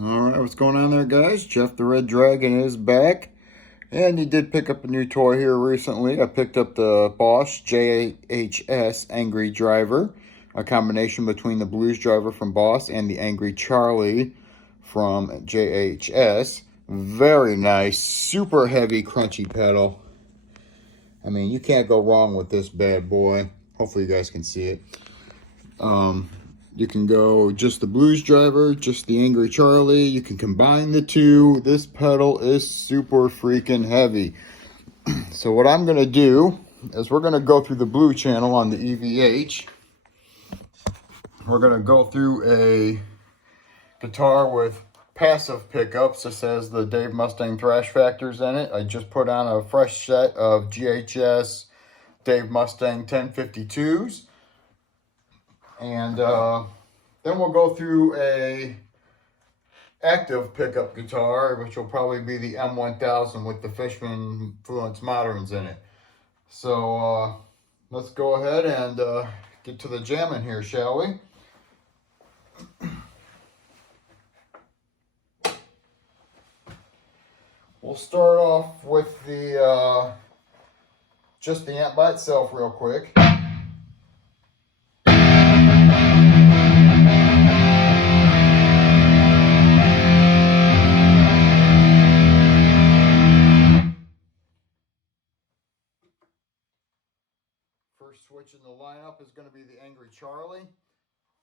Alright, what's going on there, guys? Jeff the Red Dragon is back. And he did pick up a new toy here recently. I picked up the Bosch JHS Angry Driver, a combination between the Blues Driver from Bosch and the Angry Charlie from JHS. Very nice, super heavy, crunchy pedal. I mean, you can't go wrong with this bad boy. Hopefully you guys can see it. You can go just the Blues Driver, just the Angry Charlie. You can combine the two. This pedal is super freaking heavy. So what I'm going to do is we're going to go through the blue channel on the EVH. We're going to go through a guitar with passive pickups. This has the Dave Mustaine thrash factors in it. I just put on a fresh set of JHS Dave Mustaine 1052s. And then we'll go through a active pickup guitar, which will probably be the M1000 with the Fishman Fluence Moderns in it. So let's go ahead and get to the jamming here, shall we? We'll start off with the just the amp by itself real quick. First switch in the lineup is going to be the Angry Charlie.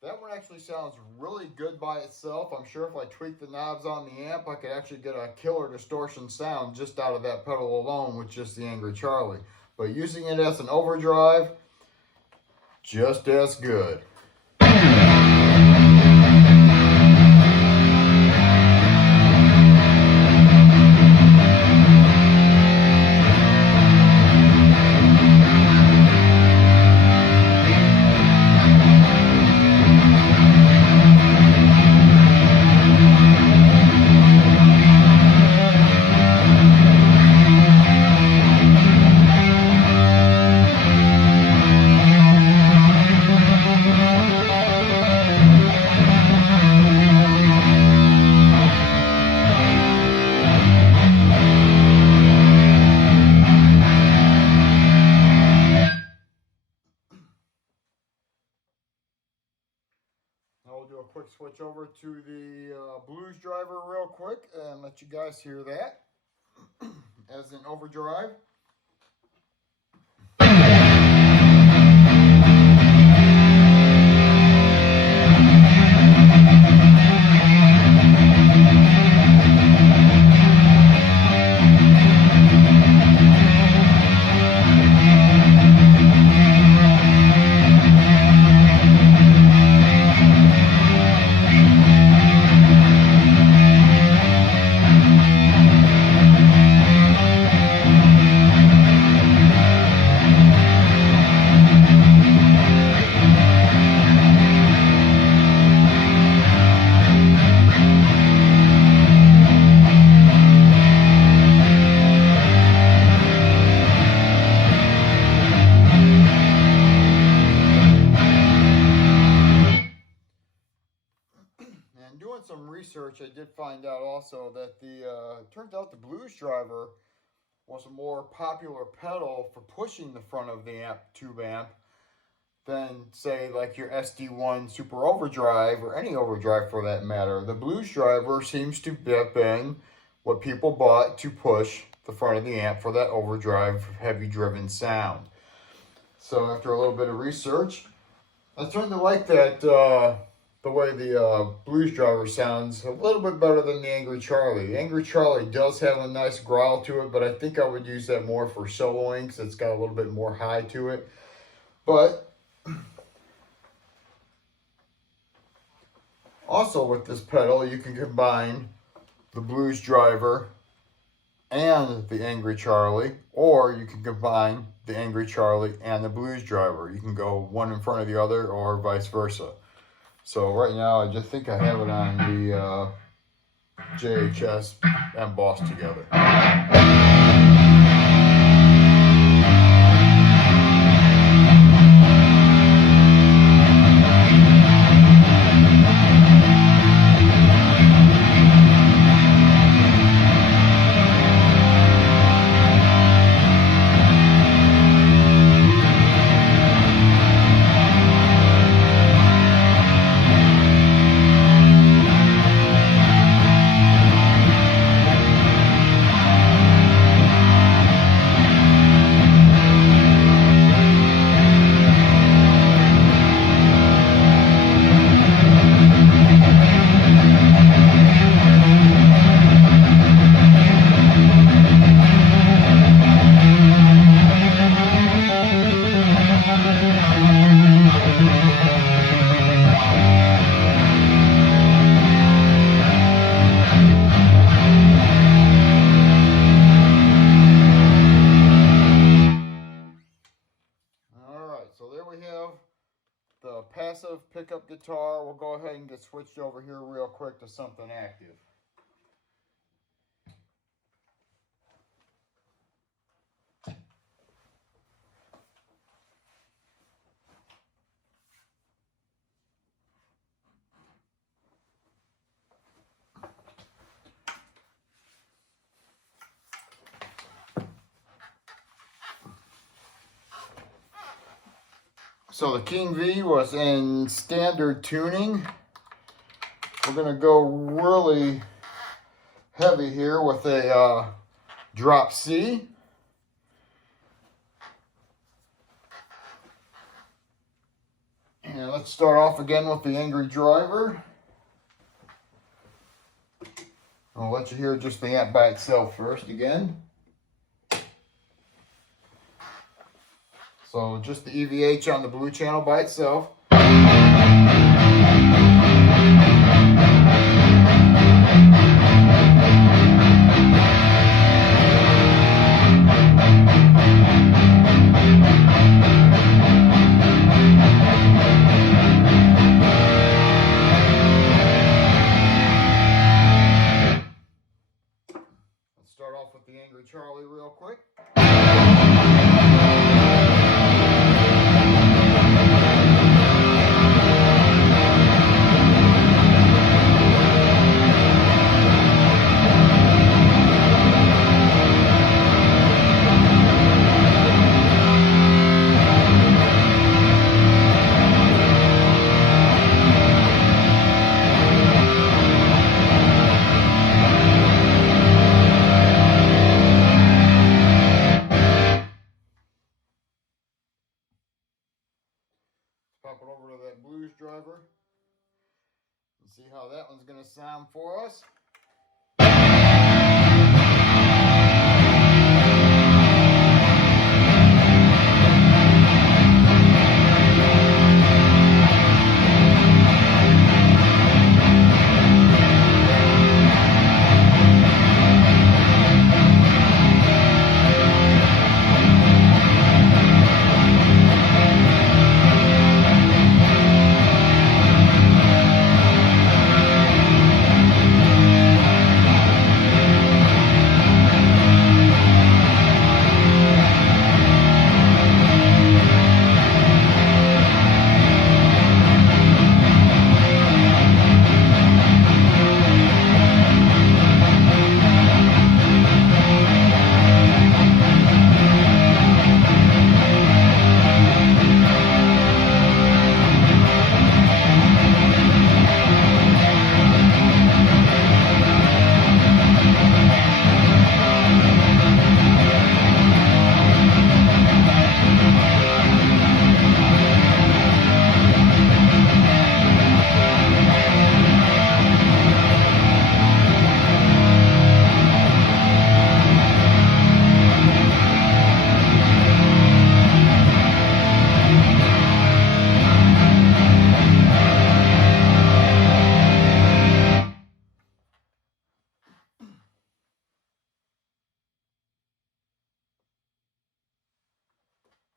That one actually sounds really good by itself. I'm sure if I tweak the knobs on the amp, I could actually get a killer distortion sound just out of that pedal alone with just the Angry Charlie. But using it as an overdrive, just as good. I'll do a quick switch over to the Blues Driver real quick and let you guys hear that as an overdrive. Doing some research, I did find out also that turns out the Blues Driver was a more popular pedal for pushing the front of the amp, tube amp, than say like your SD1 Super Overdrive or any overdrive for that matter. The Blues Driver seems to have been what people bought to push the front of the amp for that overdrive, heavy driven sound. So after a little bit of research, I started to like that the way the Blues Driver sounds a little bit better than the Angry Charlie. The Angry Charlie does have a nice growl to it, but I think I would use that more for soloing because it's got a little bit more high to it. But also with this pedal, you can combine the Blues Driver and the Angry Charlie, or you can combine the Angry Charlie and the Blues Driver. You can go one in front of the other or vice versa. So right now, I just think I have it on the JHS and Bosch together. guitar, we'll go ahead and get switched over here real quick to something active. So the King V was in standard tuning. We're going to go really heavy here with a drop C. And let's start off again with the Angry Driver. I'll let you hear just the amp by itself first again. So just the EVH on the blue channel by itself. Let's start off with the Angry Charlie real quick. Pop it over to that blues driver and see how that one's going to sound for us.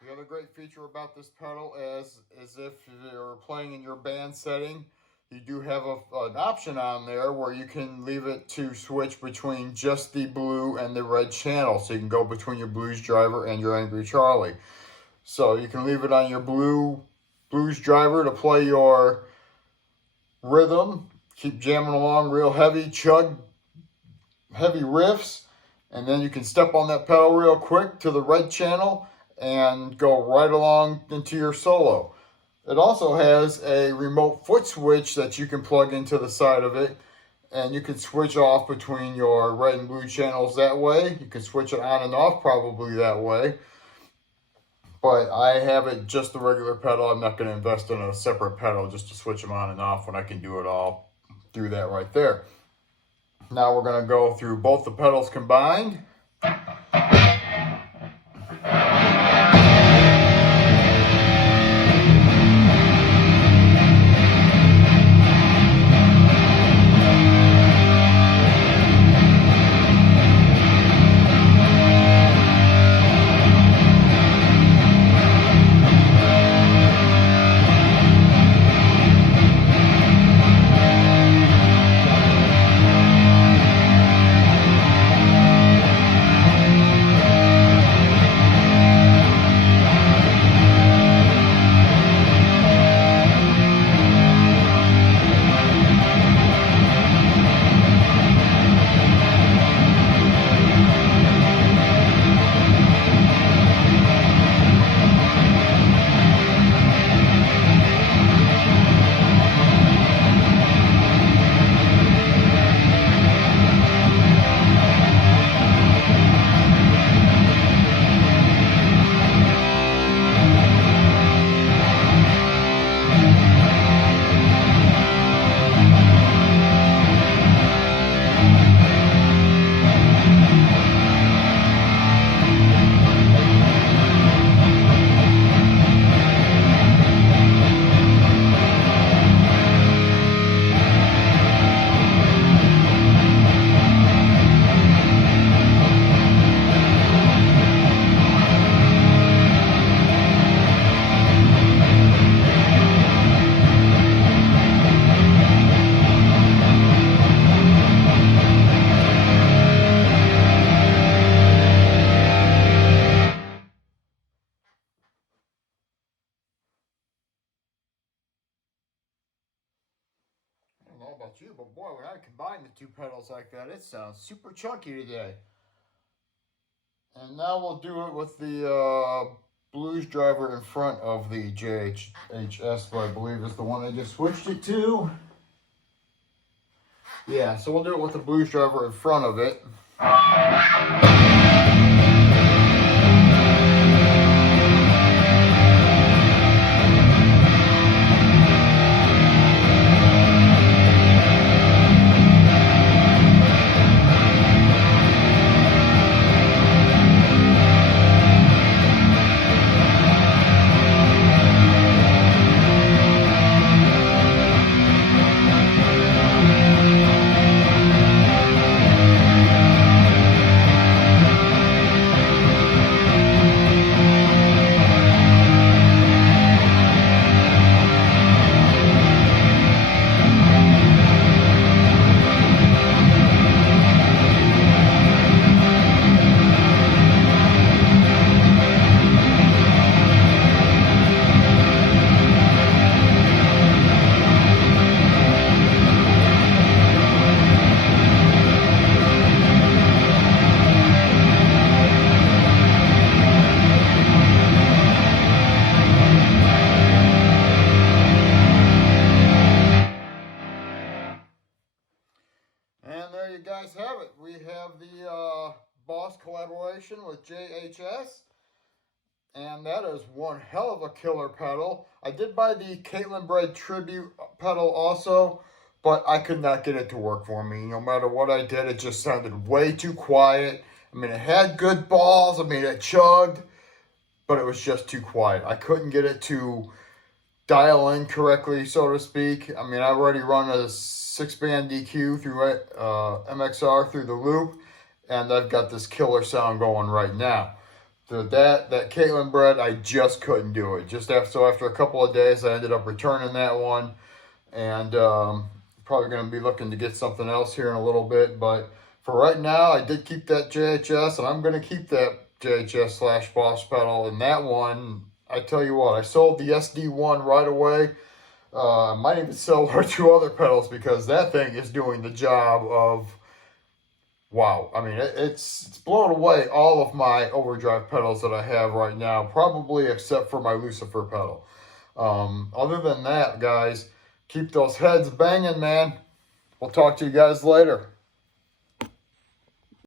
The other great feature about this pedal is if you're playing in your band setting, you do have an option on there where you can leave it to switch between just the blue and the red channel. So you can go between your blues driver and your Angry Charlie. So you can leave it on your blues driver to play your rhythm, keep jamming along real heavy, chug, heavy riffs. And then you can step on that pedal real quick to the red channel and go right along into your solo. It also has a remote foot switch that you can plug into the side of it, and you can switch off between your red and blue channels that way. You can switch it on and off probably that way. But I have it just the regular pedal. I'm not going to invest in a separate pedal just to switch them on and off when I can do it all through that right there. Now we're going to go through both the pedals combined. but boy, when I combine the two pedals like that, it sounds super chunky today. And now we'll do it with the Blues driver in front of the JHS, but I believe is the one I just switched it to. Yeah, so we'll do it with the Blues driver in front of it. And there you guys have it. We have the Boss collaboration with JHS. And that is one hell of a killer pedal. I did buy the Caitlin Bread Tribute pedal also, but I could not get it to work for me. No matter what I did, it just sounded way too quiet. I mean, it had good balls. I mean, it chugged, but it was just too quiet. I couldn't get it to dial in correctly, so to speak. I mean, I already run a 6-band DQ through MXR through the loop, and I've got this killer sound going right now. So that Caitlin Bread, I just couldn't do it. So after a couple of days, I ended up returning that one, and probably going to be looking to get something else here in a little bit. But for right now, I did keep that JHS, and I'm going to keep that JHS / Boss pedal. And that one, I tell you what, I sold the SD1 right away. I might even sell one or two other pedals because that thing is doing the job of, wow. I mean, it's blown away all of my overdrive pedals that I have right now, probably except for my Lucifer pedal. Other than that, guys, keep those heads banging, man. We'll talk to you guys later.